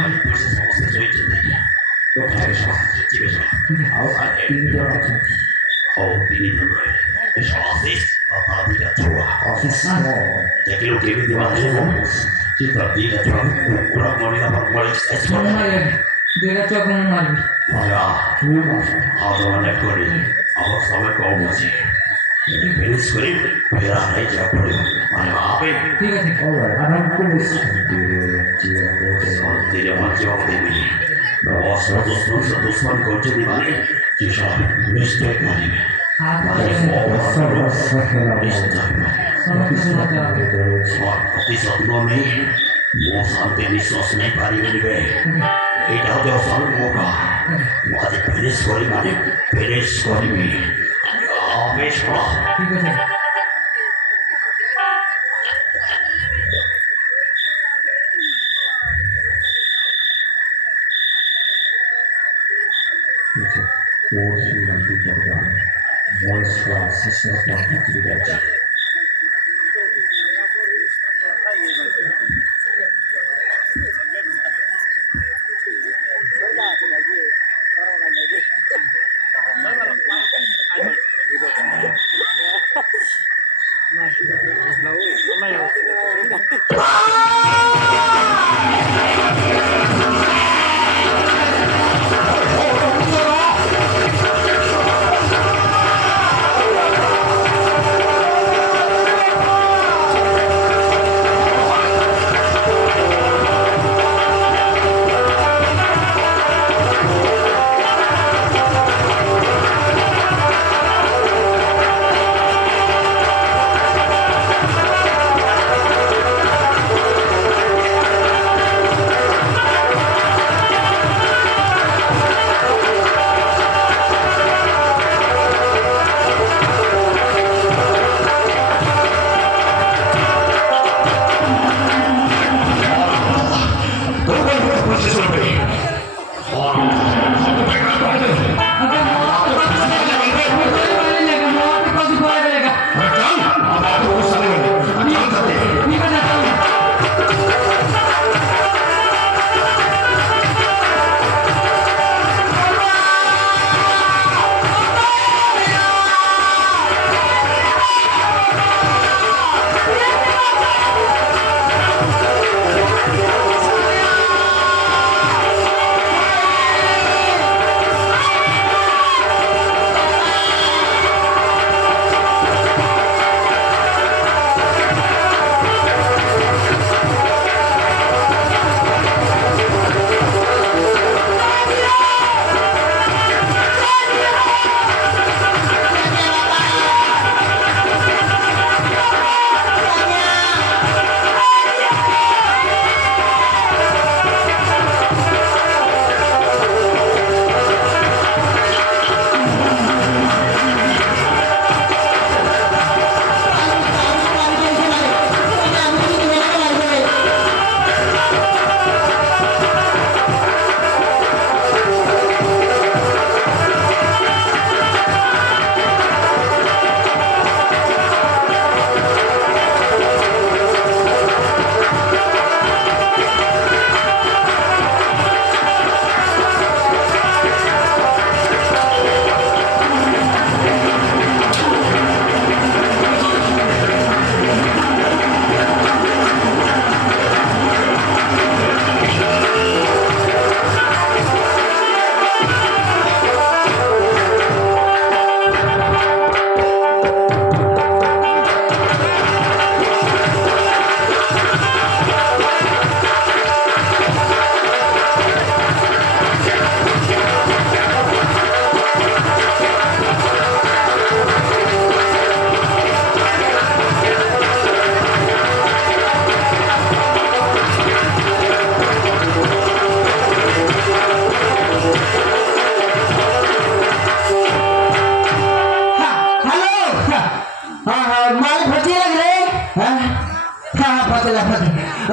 벌써 ସମସ୍ତେ ଶୋଇଛନ୍ତି ଘରେ ସମସ୍ତେ ଯିବେ ଆଉ ତିନି ଜଣ ଅଛନ୍ତି ହଉ 3 ଜଣ ରହିଲେ ଅଫିସ ଦିଟା ଛୁଆ ଅଫିସ ଦେଖିଲୁ କେମିତି ବାହାରିବ ଚିତ୍ର ଦିଟା ଛୁଆ ପୁରା ମଣିଲା ଦିଟା ଛୁଆ କଣ ମାରିବି ଆଉ ମାନେ କରି ଆମର ସମୟ କମ୍ ଅଛି ଫିନିଶ କରି ଫେରା ନାହିଁ ଯିବା ପଡ଼ିବ ମାନେ ଭାବେ ଠିକ ଅଛି ଶାନ୍ତିରେ ବଞ୍ଚିବାକୁ ଦେବିନି ଦୁଶ୍ମନ କରୁଛନ୍ତି ମାନେ ନିଶ୍ଚୟ କରିବେ ପ୍ରତିଶୋଧ ନେଇ ମୋ ଶାନ୍ତି ନିଶ୍ୱାସ ନେଇପାରିବେନି ବେ ଏଇଟା ହେଉଛି ଅସଲ ମୌକା ମୁଁ ଆଜି ଫିନିଶ କରି ମାନେ ଫିନିଶ କରିବି ବେଶ ଠିକ ଅଛି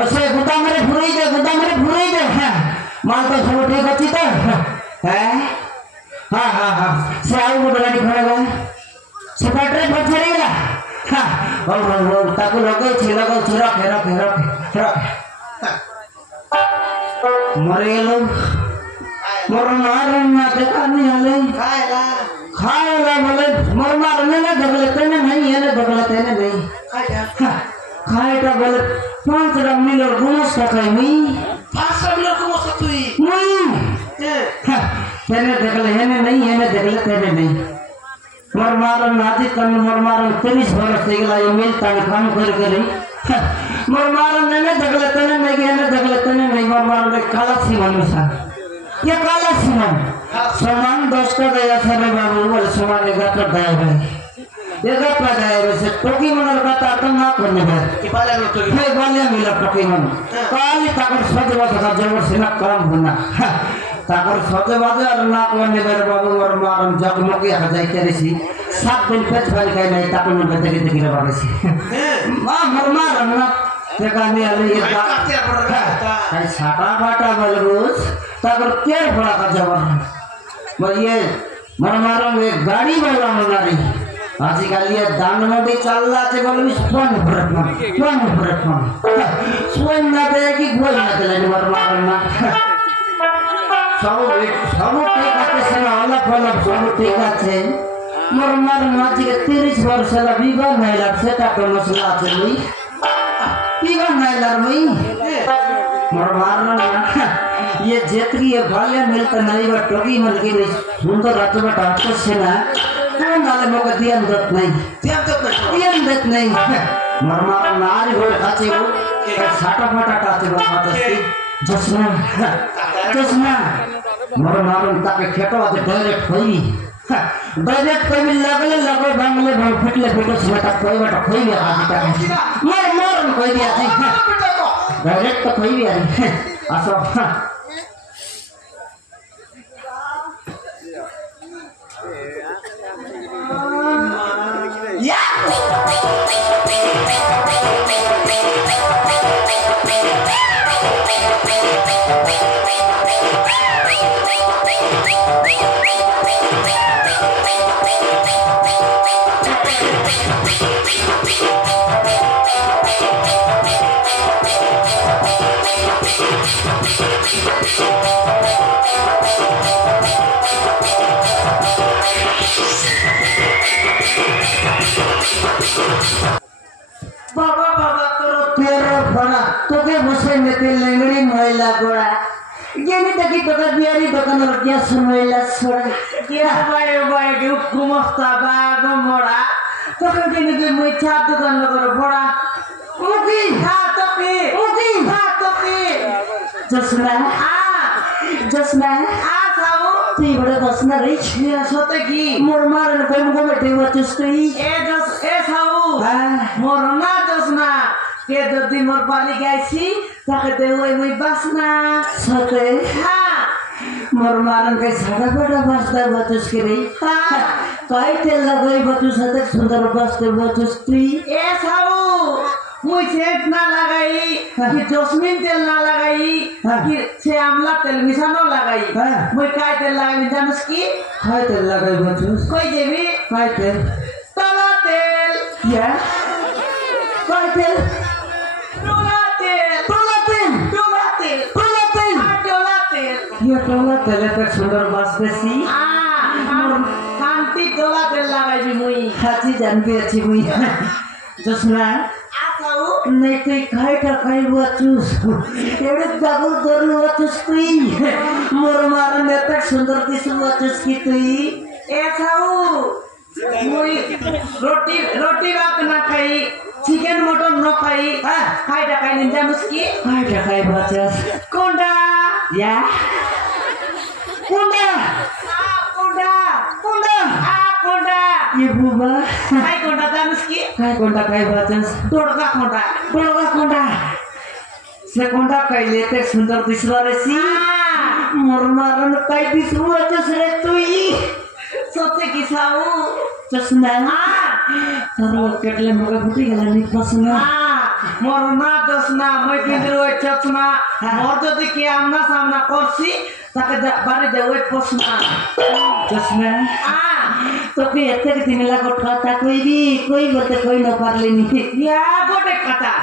से गुदामरे भुरई दे हां माल तो सब ठीक अछि त हैं हां हां हां से आउ मोर गाड़ी खड़ा गए से बैटरी पछरे गेला हां ओ ताको लगै छै रख मरे गेलो मोर मारन ना देखाने आले खायला बोले मोर मारन ना देखले तेने नहीं ये देखले तेने नहीं खायटा बोले 5 मिलियन गुमस टकाई मी 5 मिलियन गुमस तुई मुई तेने देखले हेने नहीं ये देखले तेने नहीं मोर मारन नाती तन मोर मारन 30 वर्ष થઈ ગલા એ મિલ તાણ કામ કરી मोर मारन ने देखले तेने नहीं ये देखले तेने नहीं मोर मारन काला सीमन सा ये काला सीमन समान 10 का दया सरे बाबू बोले समान 11 का दया भाई ये गप्पा दया वैसे टोकी मनर का ता ना करने बे कि बाले नो टोकी मैं बाले मिला टोकी मन काली ताकर सजवा का जबर से ना काम बना ताकर सजवा दे और ना करने बे बाबू मोर मारन जगमगी आ जाए तेरे सी 7 दिन पेट भर के नहीं ताकर मन बते के देखिला बाबू सी मां मोर मारन ना तेकाने आले ये का छाटा बाटा बलगुस ताकर केर बड़ा का जबर बोलिए मोर मारन एक गाड़ी वाला मनारी आजकल ये दानमोटी चल रहा है बोले स्वयं ब्रह्म स्वयं ना दे कि गोल ना दे मर मारना सब ठीक আছে সেনা আলাপ আলাপ সব ঠিক আছে মোর মারনা আজকে 30 वर्ष ला বিবাহ নাইলা সেটা তো মশলা আছে লই বিবাহ নাইলা লই मोर मारना ये जेतरी ये भाले मिलता नहीं बा टोकी मन के सुंदर रात बटा तो सेना कौन नाले मोके ध्यान देत नहीं मरमा नारी हो खाचे हो साटा फाटा काचे बात जसना मरमा ताके खेतो आते डायरेक्ट होई लगले बांगले फिटले समेटा कोई बटा खोई गया आटा मर कोई दिया डायरेक्ट तो खोई गया आसो তোকে বসে মেতে লেঙ্গড়ি মহিলা গোড়া জানি দেখি তোকে বিয়ারি দোকান রকিয়া শুনইলা ছড়া কিয়া বাই গুমস্তা বাগম মোড়া তোকে জানি যে মই চা দোকান লগর বড়া ওকি জসনা সাউ তুই বড় দসনা রে ছিয়া সতে কি মোর মারন কইম গো বেটি বচস তুই এ সাউ মোর না জসনা के ददी मोर पाली गाइसी ताके देवई मई बासना सते मोर मारन के सादा बड़ा बासता बचस के रे काई तेल लगई बचस सते सुंदर बासते बचस तुई ए साऊ मुई सेट ना लगाई कि जस्मिन तेल ना लगाई कि से आमला तेल मिसानो लगाई मुई काई तेल लगाई जानस की काई तेल लगाई बचस कोई जेबी काई तेल तला तेल या काई तेल ये टोला तेले पे सुंदर बास बेसी कांटी टोला तेल लगाई भी मुई हाची जानबी अछि मुई जसना आसाउ नहीं ते खाई का खाई बचुस एड़े दागु दरु बचुस तुई मोर मारने तक सुंदर दिसु बचुस की तुई ऐसाउ मुई रोटी भात ना खाई चिकन मटन न खाई खाई टा खाई निंजा मुस्की खाई टा खाई बचस कोंडा या कोंडा ये बुबा खाई कोंडा जानस की खाई कोंडा खाई बचस तोड़का कोंडा से कोंडा खाई लेते सुंदर दिसवा रे सी मोर मारन खाई दिसवा बचस रे तुई सोचे की साऊ जसना तारो केटले मगे फुटी गेला नि पसना মোর না দোষ না মই কিন্তু ওই চশমা মোর যদি কি আমনা সামনা করছি তাকে বাড়ি দে ওই প্রশ্ন চশমা আ তোকে এতে দিন লাগো কথা কইবি কই বলতে কই না পারলেনি ইয়া গোটে কথা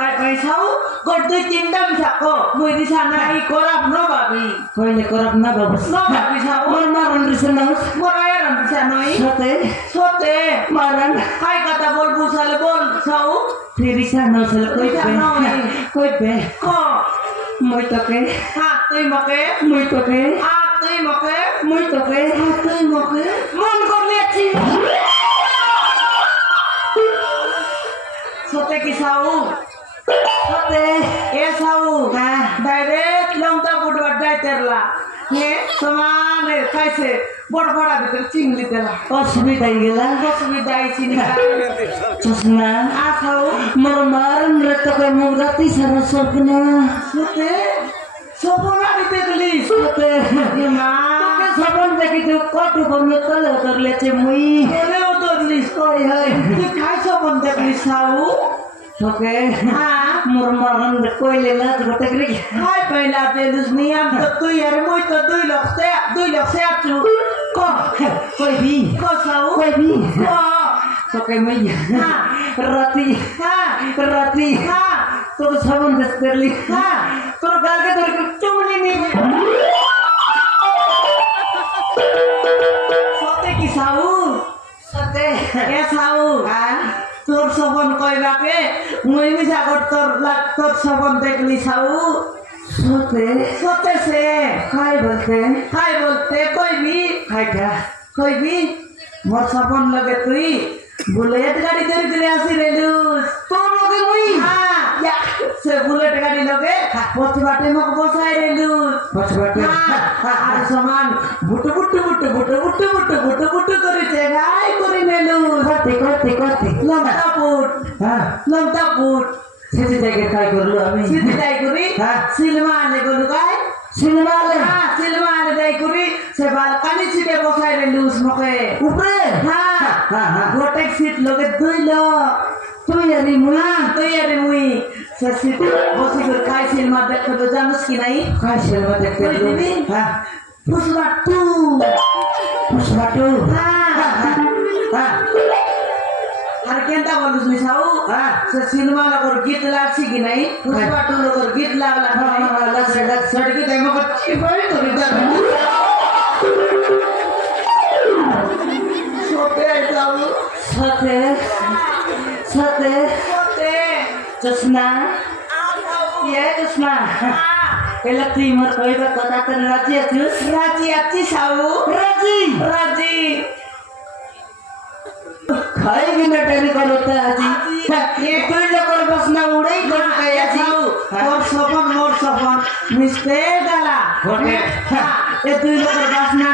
কাই পয়সাও গোট দুই তিনটা বিসাকো মই দিছা নাই করাব ন ভাবি কইলে করব না বাবু ন ভাবি সাও মোর মারন রিসে না মোর আয়ার দিছা নই সতে সতে মারন কাই কথা বল বুঝালে বল সাও ফিরিসা না চল কই বে ক মই তোকে তুই মকে মই তোকে তুই মকে মই তোকে তুই মকে মন করলে আছি সতে কি সাউ সতে এ সাউ হ্যাঁ ডাইরেক্ট লঙ্কা বুটবার যাইতেরলা হে সমান খাইছে বড় বড় ভিতরে চিংড়ি তেলা অসুবিধা গেলা অসুবিধা আইছি না চশমা আসাউ মোর মারন রে তোকে মুরাতি সারা স্বপ্ন সতে সপনা দিতে গলি সতে মা তোকে সপন দেখি তো কত বন্ধ তলে উতরলেছে মুই বলে উতরলিস কই হয় তুই খাই সপন দেখলি সাউ তোকে হ্যাঁ মোর মারন রে কইলে লাজ গোটে করে খাই পয়লা দেলুস নিয়াম তো তুই আর মই তো 2 লাখ সে আছু ক কইবি ক সাউ কইবি ক তোকে মুই হ্যাঁ রাতি হ্যাঁ রাতি হ্যাঁ তোর সপন দেখলি হ্যাঁ তোর গালকে তোর চুমনি নি সতে কি সাউ সতে এ সাউ হ্যাঁ তোর সবন কইবাকে মুই মিছা তোর সবন দেখলি সাউ সতে সতে সে খাই বলতে খাই বলতে কইবি খাইটা কইবি মোর সবন লগে তুই বুলেট গাড়ি ধরে ধরে আসি রেলুস তোর লগে মুই হ্যাঁ সে বুলেট গাড়ি লগে পথ বাটে মক বসাই রেলুস পছবাটে আর সমান বুটু বুটু বুটু বুটু বুটু বুটু বুটু বুটু করেছে গাই করে নেলুস করতে লঙ্কা পুট হ্যাঁ লঙ্কা পুট সেটি জায়গায় কাজ করলো আমি সিদ্ধি দাই করি হ্যাঁ। সিলমা আনে গলু গাই সিনেমা হলে সিলমা আনে দাই করি সে বালকানি সিটে বসাই রেলুস মকে উপরে হ্যাঁ হ্যাঁ হ্যাঁ গোটেক সিট লগে 2 লোক তুই আরে মুই তুই আরে মুই সে সিট বসি করে খাই সিলমা দেখতে তো জানোস কি নাই কাজ সেলবা দেখতে কই দিবি? হ্যাঁ পুষ্পা 2 পুষ্পাটু হ্যাঁ হ্যাঁ আর কেনটা বলিস নি সাউ হ্যাঁ সে সিনেমা লগর গীত লাগছি কি নাই পুষ্পা 2 লগর গীত লাগলা লাগছে সড়কি টাইম করছি ভাই তোর দাদা সতে যাও সাথে সাথে সতে চশমা ইয়ে চশমা এলা তুই মোর কইবা কথা তো রাজি আছিস রাজি আছি সাউ রাজি রাজি খাইবি না টেরি করতে আজি তুই যখন বসনা উড়াই কোন কাই আজি মোর সপন মিশতে গেলা ঘটে এ 2 লোকের বাসনা